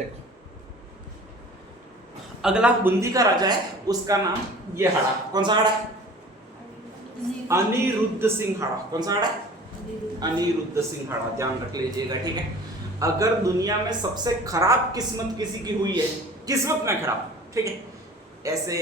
देखो अगला बूंदी का राजा है, उसका नाम ये हाड़ा, कौन सा हाड़ा है? अनिरुद्ध सिंह हाड़ा। कौन सा हाड़ा है? अनिरुद्ध सिंह हाड़ा, ध्यान रख लीजिएगा, ठीक है। अगर दुनिया में सबसे खराब किस्मत किसी की हुई है, किस्मत में खराब, ठीक है, ऐसे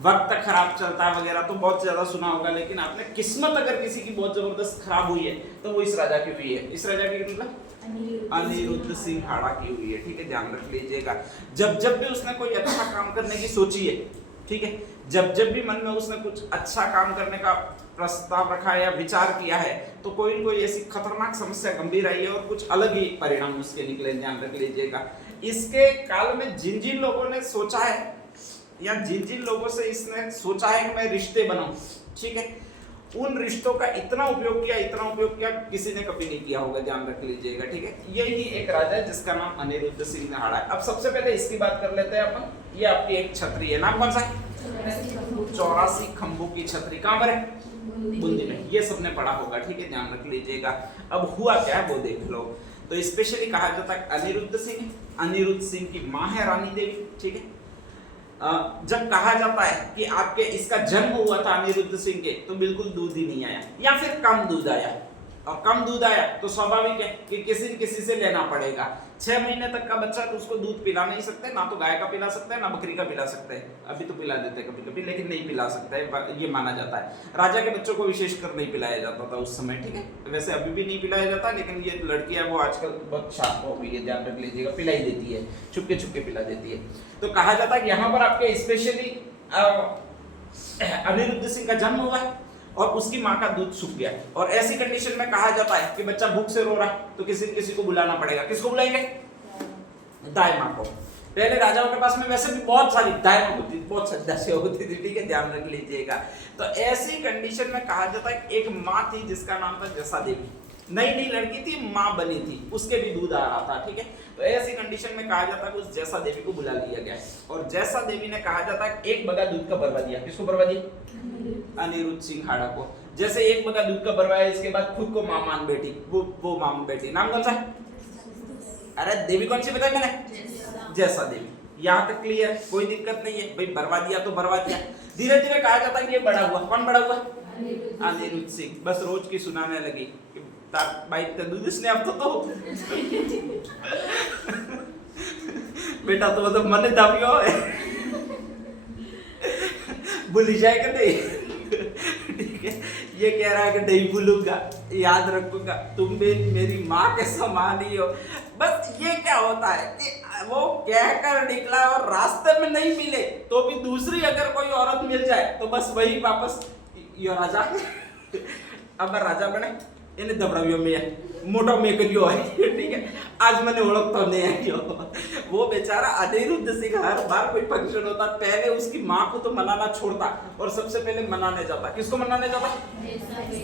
वक्त खराब चलता है वगैरह तो बहुत ज्यादा सुना होगा, लेकिन आपने किस्मत अगर किसी की बहुत जबरदस्त खराब हुई है तो वो इस राजा की हुई है। इस राजा की मतलब अनिरुद्ध सिंह हाड़ा की हुई है, ठीक है, ध्यान रख लीजिएगा। जब जब भी उसने कोई अच्छा काम करने की सोची है, ठीक है, जब जब भी मन में उसने कुछ अच्छा काम करने का प्रस्ताव रखा है या विचार किया है, तो कोई न कोई ऐसी खतरनाक समस्या गंभीर आई है और कुछ अलग ही परिणाम उसके निकले, ध्यान रख लीजिएगा। इसके काल में जिन जिन लोगों ने सोचा है या जिन जिन लोगों से इसने सोचा है कि मैं रिश्ते बनाऊं, ठीक है, उन रिश्तों का इतना उपयोग किया किसी ने कभी नहीं किया होगा, ध्यान रख लीजिएगा, ठीक है। यही एक राजा है जिसका नाम अनिरुद्ध सिंह हाड़ा है। अब सबसे पहले इसकी बात कर लेते हैं अपन। ये आपकी एक छतरी है, नाम कौन सा है? 84 खंभों की छतरी। कहां पर है? बूंदी में। ये सबने पढ़ा होगा, ठीक है, ध्यान रख लीजिएगा। अब हुआ क्या है वो देख लो। तो स्पेशली कहा जाता है अनिरुद्ध सिंह, अनिरुद्ध सिंह की माँ है रानी देवी, ठीक है। जब कहा जाता है कि आपके इसका जन्म हुआ था अनिरुद्ध सिंह के, तो बिल्कुल दूध ही नहीं आया या फिर कम दूध आया, और कम दूध आया तो स्वाभाविक है कि किसी न किसी से लेना पड़ेगा। 6 महीने तक का बच्चा तो उसको दूध पिला नहीं सकते, ना तो गाय का पिला सकते हैं ना बकरी का पिला सकते हैं। अभी तो पिला देते हैं कभी कभी, लेकिन नहीं पिला सकता है, ये माना जाता है। राजा के बच्चों को विशेषकर नहीं पिलाया जाता था उस समय, ठीक है। वैसे अभी भी नहीं पिलाया जाता, लेकिन ये लड़कियां वो आजकल बहुत शार्प हो गई है, ध्यान रख लीजिएगा, पिलाई देती है, छुपके छुपके पिला देती है। तो कहा जाता है कि यहाँ पर आपके स्पेशली अनिरुद्ध सिंह का जन्म हुआ है और उसकी माँ का दूध सूख गया, और ऐसी कंडीशन में कहा जाता है कि बच्चा भूख से रो रहा है तो किसी न किसी को बुलाना पड़ेगा। किसको बुलाएंगे? दाई माँ को। पहले राजाओं के पास में वैसे भी बहुत सारी दाई माँ होती थी, बहुत सारी दासियां होती थी, ठीक है, ध्यान रख लीजिएगा। तो ऐसी कंडीशन में कहा जाता है एक माँ थी जिसका नाम था जसा देवी, नई नई लड़की थी, माँ बनी थी, उसके भी दूध आ रहा था, ठीक है। तो ऐसी कंडीशन में कहा जाता है उस जैसा देवी को बुला लिया गया, और जैसा देवी ने कहा जाता है एक बगा दूध का भरवा दिया। किसको भरवा दिया? अनिरुद्ध सिंह हाड़ा को। जैसे एक बगा दूध का भरवाया, इसके बाद खुद को मां मान बैठी, वो मां बैठी। नाम कौन सा है? अरे देवी कौन सी बताई मैंने? जैसा देवी। यहाँ तक क्लियर, कोई दिक्कत नहीं है भाई, भरवा दिया तो भरवा दिया। धीरे धीरे कहा जाता है कि ये बड़ा हुआ। कौन बड़ा हुआ? अनिरुद्ध सिंह। बस रोज की सुनाने लगी भाई दूध इसने अब तो बेटा तो मतलब मन दाबियो है भूल जाए कि नहीं, ठीक है। ये कह रहा है कि नहीं भूलूंगा, याद रखूंगा, तुम भी मेरी माँ के समान ही हो। बस ये क्या होता है कि वो कहकर निकला और रास्ते में नहीं मिले तो भी दूसरी अगर कोई औरत मिल जाए तो बस वही वापस यो राजा अब राजा बने એને દબડાવ્યો મેં મોટો મેં કર્યો है, ठीक है। आज मैंने ओळखतो नहीं है। वो बेचारा अनिरुद्ध सिंह हर बार कोई फंक्शन होता पहले उसकी माँ को तो मनाना छोड़ता और सबसे पहले मनाने जाता। किसको मनाने जाता?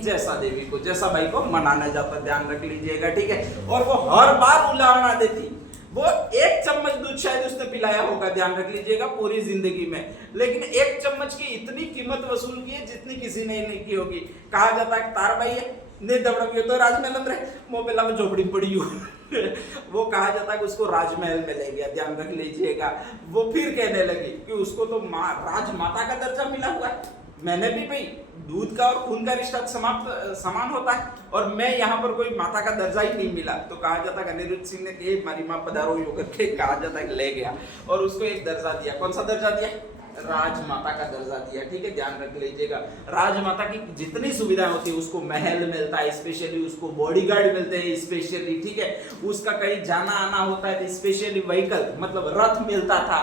जैसा देवी को, जैसा भाई को मनाने जाता, ध्यान रख लीजिएगा, ठीक है। और वो हर बार उलाहना देती। वो 1 चम्मच दूध शायद उसने पिलाया होगा, ध्यान रख लीजिएगा, पूरी जिंदगी में, लेकिन 1 चम्मच की इतनी कीमत वसूल की है जितनी किसी ने नहीं की होगी। कहा जाता है तार भाई है ने दबड़ियो तो राजमहल में मोबेला में झोपड़ी पड़ी हो वो कहा जाता है कि उसको राजमहल में ले गया, ध्यान रख लीजिएगा। वो फिर कहने लगी कि उसको तो राजमाता का दर्जा मिला हुआ है, मैंने भी भाई दूध का और खून का रिश्ता समान होता है और मैं यहाँ पर कोई माता का दर्जा ही नहीं मिला। तो कहा जाता है अनिरुद्ध सिंह ने कि हमारी माँ पधारो यो करके कहा जाता है ले गया और उसको एक दर्जा दिया। कौन सा दर्जा दिया? राजमाता का दर्जा दिया, ठीक है, ध्यान रख लीजिएगा। राजमाता की जितनी सुविधाएं होती है, उसको महल मिलता है, स्पेशली उसको बॉडीगार्ड मिलते हैं स्पेशली, ठीक है, उसका कहीं जाना आना होता है तो स्पेशली व्हीकल मतलब रथ मिलता था,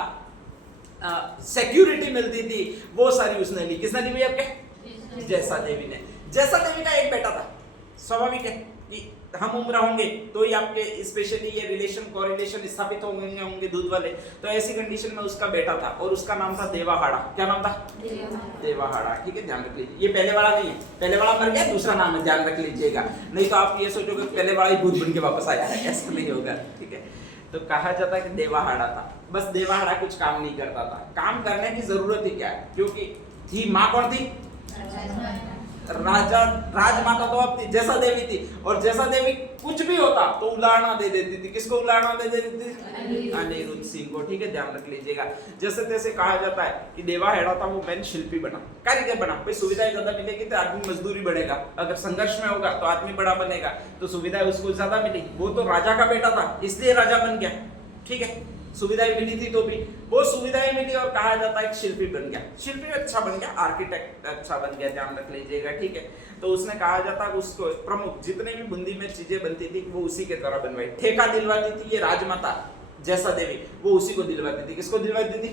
सिक्योरिटी मिलती थी, वो सारी उसने ली। किसने ली भैया? आपके जैसा देवी ने। जैसा देवी का एक बेटा था, स्वाभाविक है कि हम उम्र होंगे तो ही आपके स्पेशली ये रिलेशन कोरिलेशन स्थापित होंगे दूध वाले। तो ऐसी कंडीशन में उसका बेटा था और उसका नाम था देवाहाड़ा। क्या नाम था? देवाहाड़ा, ठीक है, ध्यान रख लीजिए। ये पहले वाला नहीं है, पहले वाला मर गया, दूसरा नाम है, ध्यान रख लीजिएगा। नहीं तो आप ये सोचोगे पहले वाला ही भूत बन के वापस आया है, ऐसा नहीं होगा, ठीक है। तो कहा जाता है कि देवाहाड़ा था, बस देवाहाड़ा कुछ काम नहीं करता था। काम करने की जरूरत ही क्या है, क्योंकि थी माँ कौन थी? राजा राजमाता तो अब थी, जैसा देवी थी, और जैसा देवी कुछ भी होता तो उलाहना दे देती थी। किसको उलाहना दे देती थी? अनिरुद्ध सिंह को। ठीक है, ध्यान रख लीजिएगा। जैसे तैसे कहा जाता है कि देवा हेड़ा था वो मैन शिल्पी बना, कारीगर बना। भाई सुविधाएं ज्यादा मिलेगी तो आदमी मजदूरी बढ़ेगा, अगर संघर्ष में होगा तो आदमी बड़ा बनेगा, तो सुविधाएं उसको ज्यादा मिलेगी। वो तो राजा का बेटा था इसलिए राजा बन गया। ठीक है, सुविधाएं मिली थी तो भी वो सुविधाएं मिली और कहा जाता है कि शिल्पी बन गया। शिल्पी अच्छा बन गया, आर्किटेक्ट अच्छा बन गया, ध्यान रख लीजिएगा। ठीक है, तो उसने कहा जाता है उसको प्रमुख जितने भी बूंदी में चीजें बनती थी वो उसी के द्वारा बनवाई। ठेका दिलवाती थी ये राजमाता जैसा देवी, वो उसी को दिलवाती थी। किसको दिलवाती थी?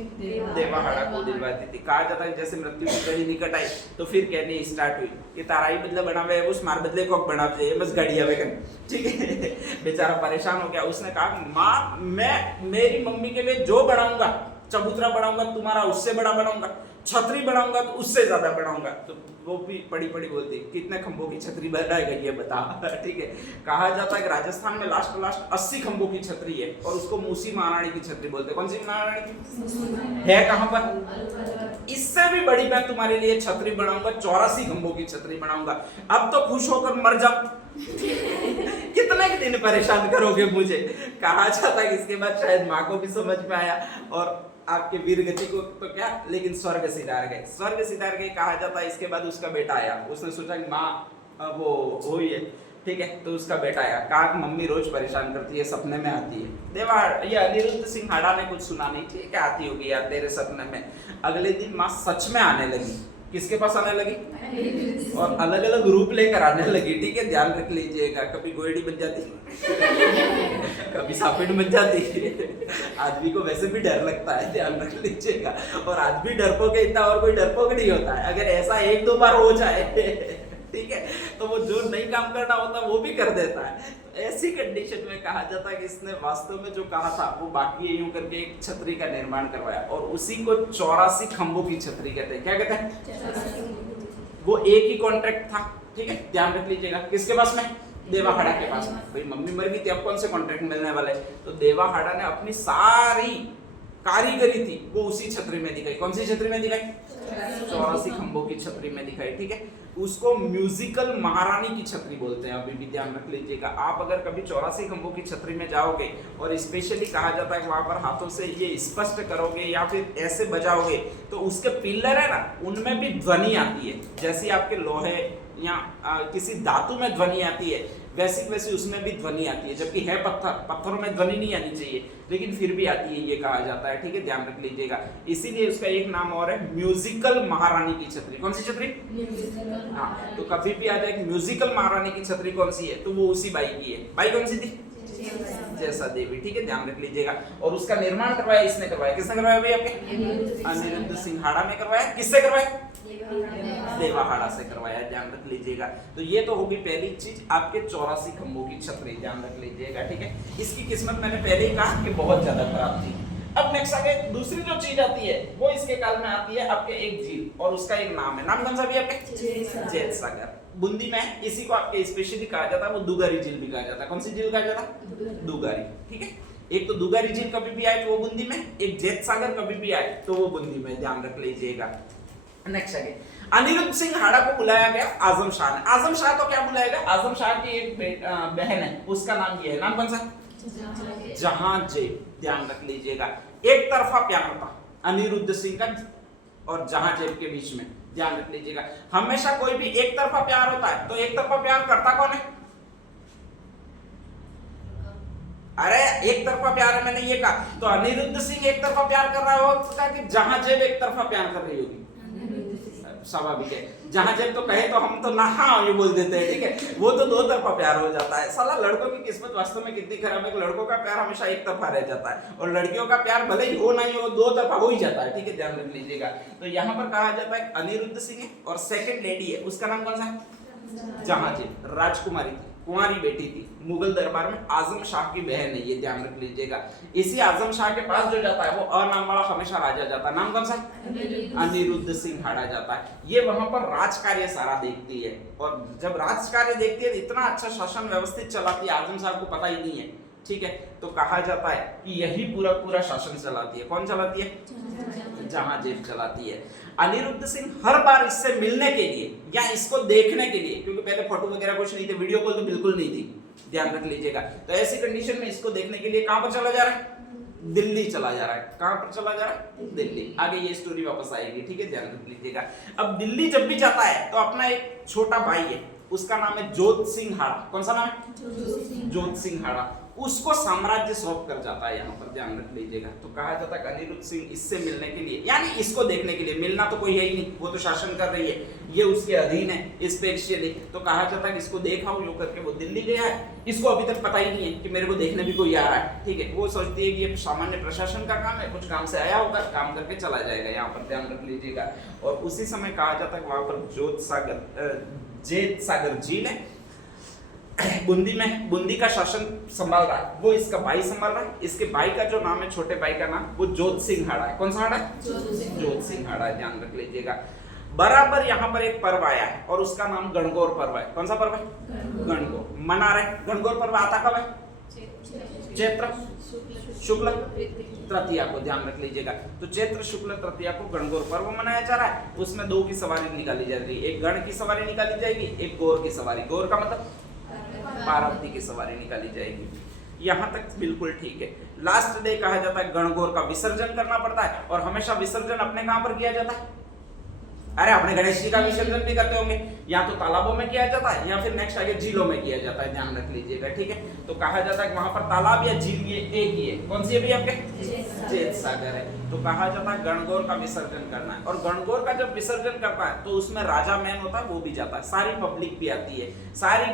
देवाहाड़ा को दिलवाती थी। कहा जाता है जैसे मृत्यु की घड़ी निकट आई तो फिर कहने स्टार्ट हुई कि ताराई बदले बनावे उस मार बदले को बनावे बस घड़ी आवे कन। ठीक है, बेचारा परेशान हो गया। उसने कहा माँ मैं मेरी मम्मी के लिए जो बनाऊंगा, चबूतरा बनाऊंगा तुम्हारा उससे बड़ा बनाऊंगा, छतरी बनाऊंगा तो उससे ज्यादा बनाऊंगा। तो वो भी पड़ी पड़ी बोलती कितने खंभों की छतरी बनाएगा ये बता। ठीक है, कहा जाता है कि राजस्थान में लास्ट 80 खंभों की छतरी है और उसको मूसी महारानी की छतरी बोलते हैं। कौन सी महारानी की है? कहां पर? इससे भी बड़ी मैं तुम्हारे लिए छतरी बनाऊंगा, 84 खंभों की छतरी बनाऊंगा। अब तो खुश होकर मर जाओ। कितने दिन परेशान करोगे मुझे? कहा जाता है इसके बाद शायद माँ को भी समझ में आया और आपके वीर गति को तो क्या, लेकिन स्वर्ग सिधार गए। स्वर्ग सिधार गए कहा जाता है। इसके बाद उसका बेटा आया, उसने सोचा कि माँ वो हुई है। ठीक है, तो उसका बेटा आया, कहा मम्मी रोज परेशान करती है, सपने में आती है। देवा ये अनिरुद्ध सिंह हाड़ा ने कुछ सुना नहीं, ठीक है आती होगी यार तेरे सपने में। अगले दिन माँ सच में आने लगी। किसके पास आने लगी? और अलग अलग रूप लेकर आने लगी। ठीक है, ध्यान रख लीजिएगा। कभी गोयडी बन जाती, कभी सापिड़ बन जाती। आदमी को वैसे भी डर लगता है, ध्यान रख लीजिएगा। और आदमी डरपोक है इतना, और कोई डरपोक नहीं होता है। अगर ऐसा 1-2 बार हो जाए ठीक है, तो वो जो नहीं काम करना होता वो भी कर देता है। ऐसी कंडीशन में कहा जाता है कि इसने वास्तव में जो कहा था वो बाकी यूं करके एक छतरी का निर्माण करवाया और उसी को 84 खंभों की छतरी कहते हैं। क्या कहते हैं? वो एक ही कॉन्ट्रैक्ट था। ठीक है, ध्यान रख लीजिएगा। किसके पास में? देवाहाड़ा के पास में। भाई मम्मी मर गई थी, अब कौन से कॉन्ट्रैक्ट मिलने वाले? तो देवाहाड़ा ने अपनी सारी कारीगरी थी वो उसी छतरी में दिखाई। कौन सी छतरी में दिखाई? 84 खंभों की छतरी में दिखाई। ठीक है, उसको म्यूजिकल महारानी की छतरी बोलते हैं। अभी भी ध्यान रख लीजिएगा। आप अगर कभी 84 खंभों की छतरी में जाओगे और स्पेशली कहा जाता है कि वहां पर हाथों से ये स्पष्ट करोगे या फिर ऐसे बजाओगे तो उसके पिलर है ना, उनमें भी ध्वनि आती है। जैसी आपके लोहे या किसी धातु में ध्वनि आती है वैसी उसमें भी ध्वनि आती है। जबकि है पत्थरों में ध्वनि नहीं आनी चाहिए, लेकिन फिर भी आती है, ये कहा जाता है। ठीक है, ध्यान रख लीजिएगा। इसीलिए उसका एक नाम और है म्यूजिकल महारानी की छतरी। कौन सी छतरी? हाँ, तो कभी भी आ जाए म्यूजिकल महारानी की छतरी कौन सी है, तो वो उसी बाई की है। बाई कौन सी थी? जैसा देवी। ठीक है, ध्यान रख लीजिएगा। और उसका निर्माण करवाया इसने करवाया। किसने करवाया भाई? आपके अनिरुद्ध सिंह हाड़ा ने करवाया। किससे करवाया? देवाहाड़ा से करवाया। ध्यान रख लीजिएगा। तो ये तो होगी पहली चीज, आपके 84 खंभों की छतरी। ध्यान रख लीजिएगा। ठीक है, इसकी किस्मत मैंने पहले ही कहा कि बहुत ज्यादा खराब थी। अब नेक्स्ट आगे दूसरी जो चीज आती है वो इसके काल में आती है आपके एक झील, और उसका एक नाम है। नाम कौन सा भी आपके? जैत सागर। बूंदी में इसी को आपके स्पेशली कहा जाता है, वो दुगारी झील भी कहा जाता है। कौन सी झील कहा जाता है? दुगारी। ठीक है, एक तो दुगारी झील कभी भी आए तो वो बूंदी में, एक जैत सागर कभी भी आए तो वो बूंदी में। ध्यान रख लीजिएगा। नेक्स्ट आगे अनिरुद्ध सिंह हाड़ा को बुलाया गया आजम शाह ने। आजम शाह तो क्या बुलाया गया? आजम शाह की एक बहन है, उसका नाम ये है। नाम कौन सा? जहांजेब। ध्यान रख लीजिएगा। एक तरफा प्यार था अनिरुद्ध सिंह का और जहांजेब के बीच में। ध्यान रख लीजिएगा। हमेशा कोई भी एक तरफा प्यार होता है तो एक तरफा प्यार करता कौन है? अरे एक तरफा प्यार है, मैंने ये कहा। तो अनिरुद्ध सिंह एक तरफा प्यार कर रहा होगा कि जहांजेब एक तरफा प्यार कर रही होगी? स्वाभाविक है। जहांजेब तो कहे तो हम तो ना हाँ ये बोल देते हैं। ठीक है, वो तो 2 तरफा प्यार हो जाता है। साला लड़कों की किस्मत वास्तव में कितनी खराब है कि लड़कों का प्यार हमेशा एक तरफा रह जाता है और लड़कियों का प्यार भले ही हो नहीं हो 2 तरफा हो ही जाता है। ठीक है, ध्यान रख लीजिएगा। तो यहाँ पर कहा जाता है अनिरुद्ध सिंह है और सेकंड लेडी है, उसका नाम कौन सा है? जहांजेब। राजकुमारी थी, कुंवारी बेटी थी, मुगल दरबार में आजम शाह की बहन है। ये ध्यान रख लीजिएगा। इसी आजम शाह के पास जो जाता है वो अनाम वाला हमेशा राजा जाता है। नाम कौन सा? अनिरुद्ध सिंह हाड़ा जाता है। ये वहां पर राजकार्य सारा देखती है और जब राजकार्य देखती है इतना अच्छा शासन व्यवस्थित चलाती है, आजम साहब को पता ही नहीं है। ठीक है, तो कहा जाता है कि यही पूरा शासन चलाती है। कौन चलाती है? जहां जेब चलाती है। अनिरुद्ध सिंह हर बार इससे मिलने के लिए या इसको देखने के लिए, क्योंकि पहले फोटो वगैरह कुछ नहीं थे, वीडियो कॉल तो बिल्कुल नहीं थी, ध्यान रख लीजिएगा, तो ऐसी कंडीशन में इसको देखने के लिए कहां पर चला जा रहा है? दिल्ली चला जा रहा है। कहां पर चला जा रहा है? दिल्ली। आगे ये स्टोरी वापस आएगी, ठीक है, ध्यान रख लीजिएगा। अब दिल्ली जब भी जाता है तो अपना एक छोटा भाई है, उसका नाम है जोत सिंह हाड़ा। कौन सा नाम है? जोत सिंह हाड़ा। उसको साम्राज्य सौंप कर जाता है, यहाँ पर ध्यान रख लीजिएगा। तो कहा जाता है अनिरुद्ध सिंह इससे मिलने के लिए, यानी इसको देखने के लिए, मिलना तो कोई है ही नहीं, वो तो शासन कर रही है, ये उसके अधीन है स्पेशली। तो कहा जाता है इसको देखा हो, यो करके वो दिल्ली गया है। इसको अभी तक पता ही नहीं है कि मेरे को देखने भी कोई आ रहा है, ठीक है। वो सोचती है कि ये सामान्य प्रशासन का काम है, कुछ काम से आया होगा, काम करके चला जाएगा, यहाँ पर ध्यान रख लीजिएगा। और उसी समय कहा जाता है वहां पर जेत सागर झील है, बूंदी में, बूंदी का शासन संभाल रहा है वो इसका भाई संभाल रहा है। इसके भाई का जो नाम है, छोटे भाई का नाम, वो जोत सिंह हाड़ा है। कौन सा हाड़ा है? जोत सिंह हाड़ा है, ध्यान रख लीजिएगा। बराबर यहाँ पर एक पर्व आया है और उसका नाम गणगौर पर्व है। कौन सा पर्व है? गणगौर मना रहे। गणगौर पर्व आता कब है? चैत्र शुक्ल तृतीया को, ध्यान रख लीजिएगा। तो चैत्र शुक्ल तृतीया को गणगौर पर्व मनाया जा रहा है। उसमें दो की सवारी निकाली जा रही है, एक गण की सवारी निकाली जाएगी, एक गौर की सवारी। गौर का मतलब पार्वती की सवारी निकाली जाएगी। यहाँ तक बिल्कुल ठीक है। लास्ट डे कहा जाता है गणगौर का विसर्जन करना पड़ता है, और हमेशा विसर्जन अपने कहां पर किया जाता है? अरे अपने गणेश जी का विसर्जन भी करते होंगे, या तो तालाबों में किया जाता है या फिर नेक्स्ट आगे झीलों में किया जाता है, ध्यान रख लीजिएगा, ठीक है। तो कहा जाता है वहां पर तालाब या झील ये एक ही है। कौन सी है भी आपके? जेत सागर है। तो कहा जाता है गणगौर का विसर्जन करना है, और गणगौर का जब विसर्जन करता है तो उसमें राजा मैन होता है, वो भी जाता है, सारी पब्लिक भी आती है, सारी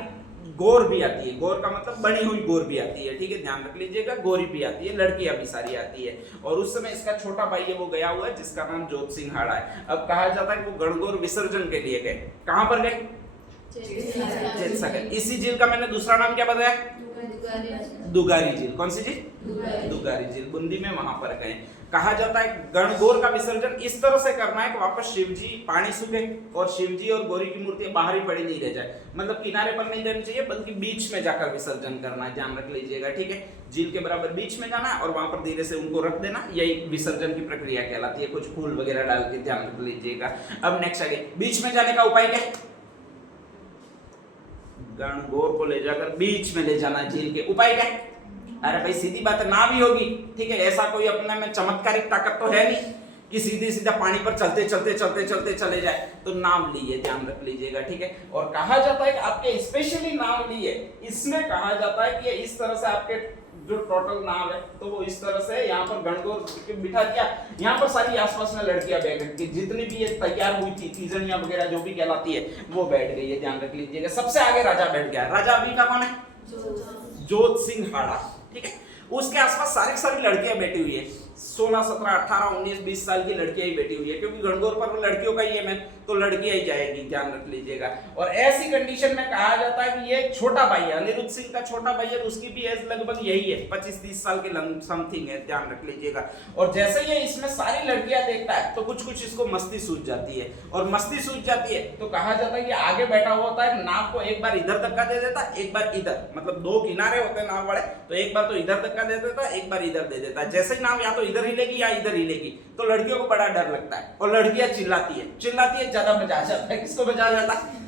गौर भी आती है। गौर का मतलब बनी हुई गौर भी आती है, ठीक है, ध्यान रख लीजिएगा। गौरी भी आती है, लड़कियां भी सारी आती है। और उस समय इसका छोटा भाई है वो गया हुआ है, जिसका नाम जोत सिंह हाड़ा है। अब कहा जाता है वो गणगौर विसर्जन के लिए गए। कहां पर गए? जेत सागर। इसी झील का मैंने दूसरा नाम क्या बताया? दुगारी झील। कौन सी झील? दुगारी झील, बूंदी में, वहां पर गए। कहा जाता है गणगौर का विसर्जन इस तरह से करना है कि वापस शिवजी पानी सूखे और शिवजी और गौरी की मूर्ति बाहर ही पड़ी नहीं रह जाए, मतलब किनारे पर नहीं रहनी चाहिए, बल्कि बीच में जाकर विसर्जन करना है, ध्यान रख लीजिएगा, ठीक है। झील के बराबर बीच में जाना है और वहां पर धीरे से उनको रख देना, यही विसर्जन की प्रक्रिया कहलाती है। कुछ फूल वगैरह डाल के, ध्यान रख लीजिएगा। अब नेक्स्ट आगे, बीच में जाने का उपाय क्या है? गणगौर को ले जाकर बीच में ले जाना झील के। उपाय क्या है? अरे भाई सीधी बात है, ना भी होगी, ठीक है, ऐसा कोई अपने में चमत्कारिक ताकत तो है नहीं कि सीधे सीधा पानी पर चलते चलते चलते चलते चले जाए। तो नाव लिए, ध्यान रख लीजिएगा, ठीक है। और कहा जाता है कि आपके स्पेशली नाव लिए, इसमें कहा जाता है कि ये इस तरह से आपके जो टोटल नाव है, तो वो इस तरह से यहाँ पर गणगौर बिठा दिया। यहाँ पर सारी आसपास में लड़कियां बैठ गई, जितनी भी ये तैयार हुई थी, तीजनिया वगैरह जो भी कहलाती है, वो बैठ गई है, ध्यान रख लीजिएगा। सबसे आगे राजा बैठ गया। राजा अभी का कौन है? जोत सिंह हाड़ा, ठीक है। उसके आसपास सारी लड़कियां बैठी हुई है, 16, 17, 18, 19, 20 साल की लड़कियां ही बैठी हुई है, क्योंकि गणगौर पर्व लड़कियों का ही है, मैं तो लड़कियां ही जाएगी, ध्यान रख लीजिएगा। और ऐसी कंडीशन में कहा जाता है कि ये छोटा भाई है, अनिरुद्ध सिंह का छोटा भाई है, उसकी भी एज लगभग यही है, 25-30 साल के समथिंग है, ध्यान रख लीजिएगा। और जैसे ये इसमें सारी लड़कियां देखता है तो कुछ इसको मस्ती सूझ जाती है, और मस्ती सूझ जाती है तो कहा जाता है कि आगे बैठा हुआ होता है, नाव को एक बार इधर धक्का दे देता, एक बार इधर, मतलब दो किनारे होते हैं नाव वाले, तो एक बार तो इधर धक्का दे देता, एक बार इधर दे देता है। जैसे ही नाव या तो इधर हिलेगी या इधर हिलेगी, तो लड़कियों को बड़ा डर लगता है और लड़कियां चिल्लाती है, ज्यादा मजा आ जाता है। किसको मजा आ जाता है?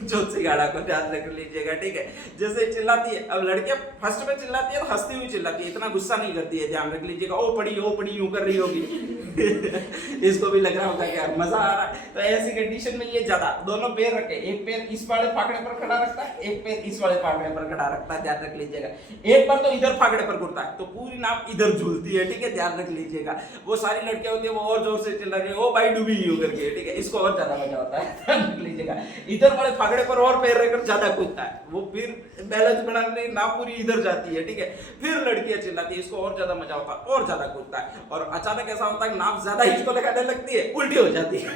जोत सिंह हाड़ा को, ध्यान रख लीजिएगा, ठीक है। जैसे चिल्लाती है, अब लड़कियां फर्स्ट में चिल्लाती है तो हंसती हुई चिल्लाती है, इतना गुस्सा नहीं करती है, ध्यान रख लीजिएगा। ओ पड़ी यूं कर रही होगी इसको भी लग रहा होगा कि यार मजा आ रहा है। तो ऐसी कंडीशन में ये ज्यादा दोनों पैर रखे, एक पैर इस वाले फाकड़े पर खड़ा रखता है, एक पैर इस वाले फाकड़े पर खड़ा रखता है, ध्यान रख लीजिएगा। एक बार तो इधर फाकड़े पर घुटता है तो पूरी नाव इधर झूलती है, ठीक है, ध्यान रख लीजिएगा। वो सारी लड़कियां होती है, वो और जोर से चिल्ला रही है, ओ भाई डूबी यूं करके, ठीक है, इसको और ज्यादा मजा होता है, ध्यान रख लीजिएगा। इधर वाले फाकड़े पर और पैर रखकर ज्यादा कूदता है, वो फिर बैलेंस बनाने नाव पूरी इधर जाती है, ठीक है। फिर लड़कियां चिल्लाती है, इसको और ज्यादा मजा होता है, और ज्यादा कूदता है, और अचानक ऐसा होता है नाव ज्यादा इसको लगाने लगती है, उल्टी हो जाती है,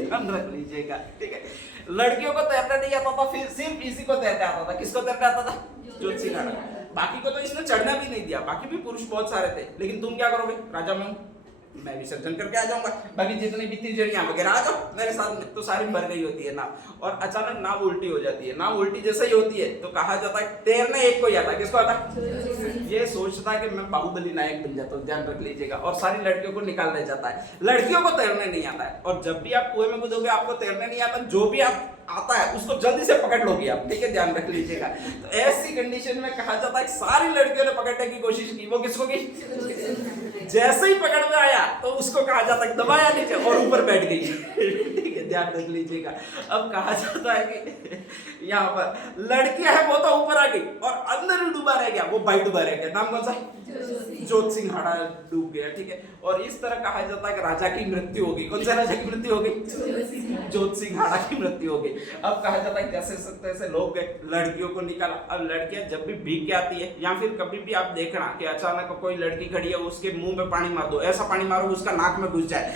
ध्यान रख लीजिएगा, ठीक है। लड़कियों को तैरने नहीं आता था, फिर सिर्फ इसी को तैरने आता था। किसको तैरने आता था? जोत सिंह हाड़ा। बाकी को तो इसने चढ़ना भी नहीं दिया, बाकी भी पुरुष बहुत सारे थे, लेकिन तुम क्या करोगे? राजा मैं विसर्जन करके आ जाऊंगा, बाकी जितनी भी तीजड़ियां वगैरह आ जाओ मेरे साथ में, तो सारी भर गई होती है नाव। और अचानक नाव उल्टी हो जाती है। नाव उल्टी जैसे ही होती है तो कहा जाता है तैरने एक को ही आता है। किसको आता है? ये सोचता है कि मैं बाहुबली नायक बन जाता हूँ, ध्यान रख लीजिएगा, और सारी लड़कियों को निकाल ले जाता है। लड़कियों को तैरने नहीं आता है, और जब भी आप कुएं में कूदोगे आपको तैरने नहीं आता, जो भी आप आता है उसको जल्दी से पकड़ लोगे आप, ठीक है, ध्यान रख लीजिएगा। तो ऐसी कंडीशन में कहा जाता है कि सारी लड़कियों ने पकड़ने की कोशिश की, वो किसको की? जैसे ही पकड़ में आया तो उसको कहा जाता है दबाया नीचे और ऊपर बैठ गई, ठीक है, ध्यान रख लीजिएगा। अब कहा जाता है कि यहाँ पर लड़कियां है वो तो ऊपर आ गई और अंदर ही डूबा रह गया, वो भाई डूबा रह गया। नाम कौन सा? जोत सिंह हाड़ा डूब गया, ठीक है। और इस तरह कहा जाता है कि राजा की मृत्यु होगी। कौन सा राजा की मृत्यु होगी? जोत सिंह हाड़ा की मृत्यु होगी। अब कहा जाता है जैसे तैसे लोग गए, लड़कियों को निकाला। अब लड़कियां जब भी भीग के आती है या फिर कभी भी आप देखना कि अचानक कोई लड़की खड़ी है, उसके मुंह में पानी मार दो, ऐसा पानी मारो उसका नाक में घुस जाए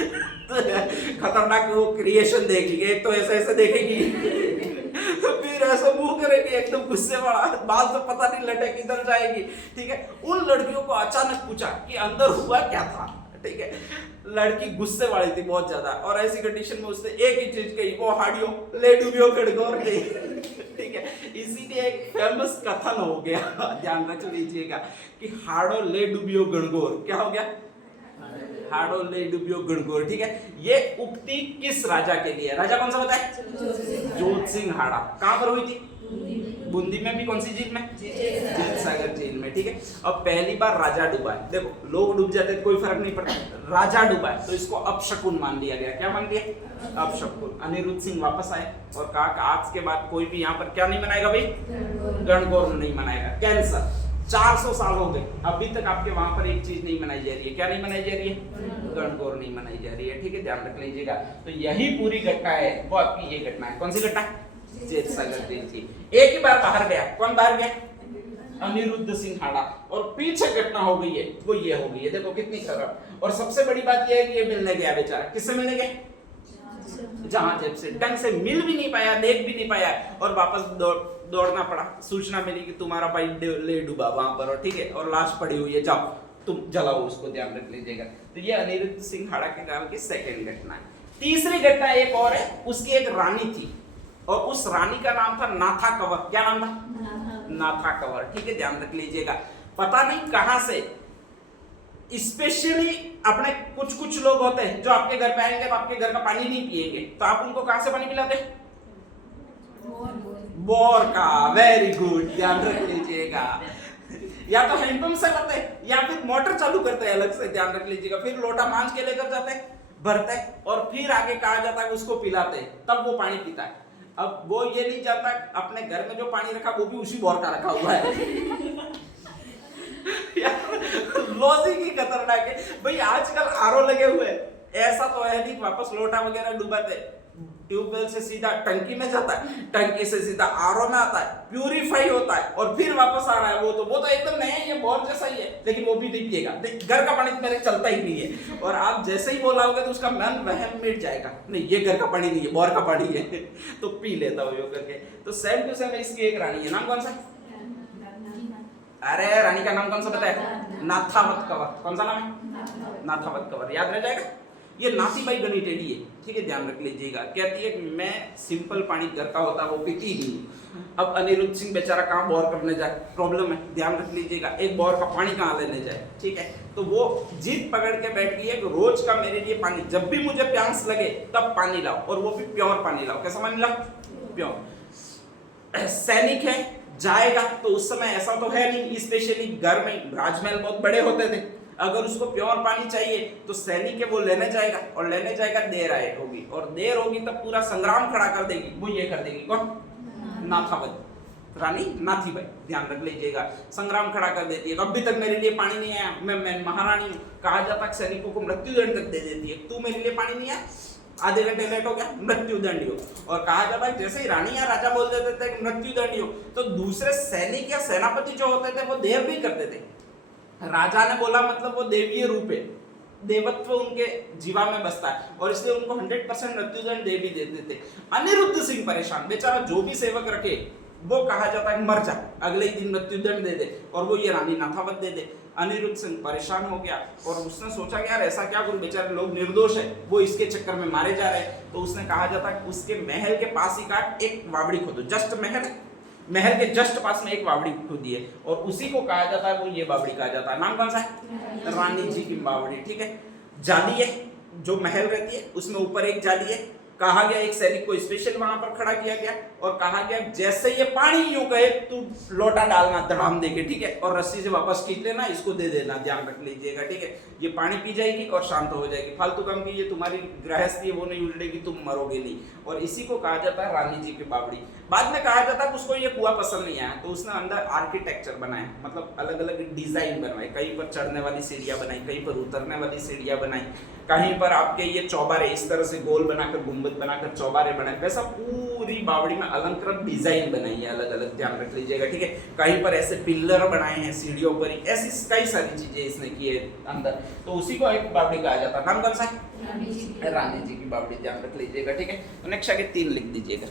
खतरनाक वो क्रिएशन देखेगी। एक तो ऐसे ऐसे देखेगी फिर ऐसा मुंह करेगी एकदम गुस्से वाला, बाल तो पता नहीं लटक किधर जाएगी, ठीक है। उन लड़कियों को अचानक पूछा कि अंदर हुआ क्या था, ठीक है। लड़की गुस्से वाली थी बहुत ज्यादा, और ऐसी कंडीशन में उसने एक ही चीज कही, वो हाडियो ले डूबियो गणगौर गई, ठीक है। इसीलिए एक फेमस कथन हो गया, ध्यान रख लीजिएगा, कि हाड़ो ले डूबियो गणगौर। क्या हो गया? हाड़ो ले डूबियो गणगौर, ठीक है। ये उक्ति किस राजा के लिए? राजा कौन सा बताए? जोत सिंह हाड़ा। कहां पर हुई थी? बूंदी में भी। कौन सी झील में? झील सागर झील में, ठीक है। अब पहली बार राजा डूबा है, देखो लोग डूब जाते तो कोई फर्क नहीं पड़ता, राजा डूबा है तो इसको अपशकुन मान लिया गया। क्या मान लिया? अपशकुन। अनिरुद्ध सिंह वापस आए और कहा कि आज के बाद कोई भी यहाँ पर क्या नहीं मनाएगा भाई? गणगौर नहीं मनाएगा, कैंसर। 400 साल हो गए, अभी तक आपके वहां पर एक चीज नहीं मनाई जा रही है। क्या नहीं मनाई जा रही है? गणगौर नहीं मनाई जा रही है, ठीक है, ध्यान रख लीजिएगा। तो यही पूरी घटना है, वो आपकी ये घटना है। कौन सी घटना? जेठ सागर झील की। एक ही बार बाहर गया, कौन बाहर गया? अनिरुद्ध सिंह हाड़ा। और पीछे घटना हो गई है, वो ये हो गई है, देखो कितनी खराब। और सबसे बड़ी बात ये है कि ये मिलने गया बेचारा, किससे मिलने गया? जहां से ढंग से मिल भी नहीं पाया, देख भी नहीं पाया, और वापस दौड़ना पड़ा। सूचना मिली कि तुम्हारा भाई ले डूबा वहां पर, और ठीक है, और लाश पड़ी हुई है, जाओ तुम जलाओ उसको, ध्यान रख लीजिएगा। तो ये अनिरुद्ध सिंह हाड़ा के काल की सेकंड घटना है। तीसरी घटना एक और है, उसकी एक रानी थी, और उस रानी का नाम था नाथा कंवर। क्या नाम था? नाथा कंवर, ठीक है, ध्यान रख लीजिएगा। पता नहीं कहां से स्पेशली अपने कुछ लोग होते हैं जो आपके घर पे आएंगे तो आपके घर का पानी नहीं पिएंगे, तो आप उनको कहां से पानी पिलाते? बोर का। वेरी गुड, ध्यान रख लीजिएगा। या तो हैंडपंप से लाते हैं या फिर मोटर चालू करते हैं अलग से, ध्यान रख लीजिएगा। फिर लोटा मांझ के लेकर जाते हैं, भरते हैं, और फिर आगे कहा जाता है उसको पिलाते हैं, तब वो पानी पीता है। अब वो ये नहीं जानता अपने घर में जो पानी रखा वो भी उसी बोर का रखा हुआ है लॉजिक ही खतरनाक है भाई। आजकल आरओ लगे हुए, ऐसा तो है नहीं वापस लोटा वगैरह डुबाते, ट्यूबवेल से सीधा टंकी में जाता है, टंकी से सीधा आरओ में आता है, प्यूरिफाई होता है, और फिर वापस आ रहा है। वो तो एकदम नया ही है, बोर जैसा ही है, लेकिन वो भी नहीं पिएगा। घर का पानी तो मेरे चलता ही नहीं है, और आप जैसे ही बोलाओगे तो उसका मन वहम मिट जाएगा, नहीं ये घर का पानी नहीं है, बोर का पानी है तो पी लेता हूँ करके। तो सेम टू सेम इसकी एक रानी है, नाम कौन सा? अरे रानी का नाम कौन सा बताया? नाथावत कंवर। कौन सा नाम है? नाथावत कंवर, याद रह जाएगा। ये नाथीबाई गणी टेढ़ी है, ठीक है, ध्यान रख लीजिएगा। कहती है कि मैं सिंपल पानी घर का होता है वो पीती ही नहीं। अब अनिरुद्ध सिंह बेचारा कहाँ बोर करने जाए, प्रॉब्लम है, ध्यान रख लीजिएगा। एक बोर का पानी कहाँ लेने जाए, ठीक है। तो वो जिद पकड़ के बैठ गई है कि रोज का मेरे लिए पानी, जब भी मुझे प्यास लगे तब पानी लाओ, और वो भी प्योर पानी लाओ। कैसा पानी लाओ? प्योर। सैनिक है, जाएगा तो उस समय ऐसा तो है नहीं, स्पेशली घर में राजमहल बहुत बड़े होते थे, अगर उसको प्योर पानी चाहिए तो सैनिक है वो लेने जाएगा, और लेने जाएगा देर आए होगी, और देर होगी तब पूरा संग्राम खड़ा कर देगी। वो ये कर देगी, कौन? नाथावत रानी नाथीबाई, ध्यान रख लीजिएगा। संग्राम खड़ा कर देती है, अभी तक मेरे लिए पानी नहीं आया, मैं महारानी हूँ। कहा जाता है सैनिकों को मृत्युदंड तक दे देती है, तू मेरे लिए पानी नहीं आया, आधे घंटे लेट हो गया, मृत्युदंड हो। और कहा जाता है जैसे ही रानी या राजा बोल देते थे मृत्युदंड हो, तो दूसरे सैनिक या सेनापति जो होते थे वो देर भी करते थे। राजा ने बोला मतलब वो देवीय रूप है, देवत्व उनके जीवा में बसता है, और इसलिए उनको 100% मृत्युदंड दे भी देते थे। अनिरुद्ध सिंह परेशान, बेचारा जो भी सेवक रखे वो कहा जाता है मर जा, अगले ही दिन मृत्युदंड दे दे, और वो ये रानी नाथावत दे दे। अनिरुद्ध सिंह परेशान हो गया, और उसने सोचा कि यार ऐसा क्या करूं, बेचारे लोग निर्दोष है, वो इसके चक्कर में मारे जा रहे हैं। तो उसने कहा जाता है उसके महल के पास ही का एक वावड़ी खोदो, जस्ट महल महल के जस्ट पास में एक बावड़ी खुदी है और उसी को कहा जाता है, वो ये बावड़ी कहा जाता है। नाम कौन सा है? रानी जी की बावड़ी। ठीक है, जाली है, जो महल रहती है उसमें ऊपर एक जाली है। कहा गया एक सैनिक को स्पेशल वहां पर खड़ा किया गया और कहा गया जैसे ये पानी यूं कहे तू लोटा डालना धड़ाम देके, ठीक है, और रस्सी से वापस खींच लेना, इसको दे देना, ध्यान रख लीजिएगा। ठीक है, ये पानी पी जाएगी और शांत हो जाएगी। फालतू काम की ये तुम्हारी गृहस्थी है वो नहीं उलटेगी, तुम मरोगे नहीं। और इसी को कहा जाता है रानी जी की बावड़ी। बाद में कहा जाता है उसको ये कुआं पसंद नहीं आया तो उसने अंदर आर्किटेक्चर बनाया, मतलब अलग अलग डिजाइन बनवाए। कहीं पर चढ़ने वाली सीढ़ियां बनाई, कहीं पर उतरने वाली सीढ़ियां बनाई, कहीं पर आपके ये चौबारे इस तरह से गोल बनाकर गुंबद बनाकर चौबारे बनाए। वैसा पूरी बावड़ी में अलंकृत डिजाइन बनाई है अलग अलग, ध्यान रख लीजिएगा। ठीक है, कहीं पर ऐसे पिल्लर बनाए हैं सीढ़ियों पर, ऐसी कई सारी चीजें इसने की है अंदर, तो उसी को एक बावड़ी कहा जाता है। नाम कौन सा है? रानी जी की बावड़ी, ध्यान रख लीजिएगा। ठीक है, तो नेक्स्ट आगे 3 लिख दीजिएगा।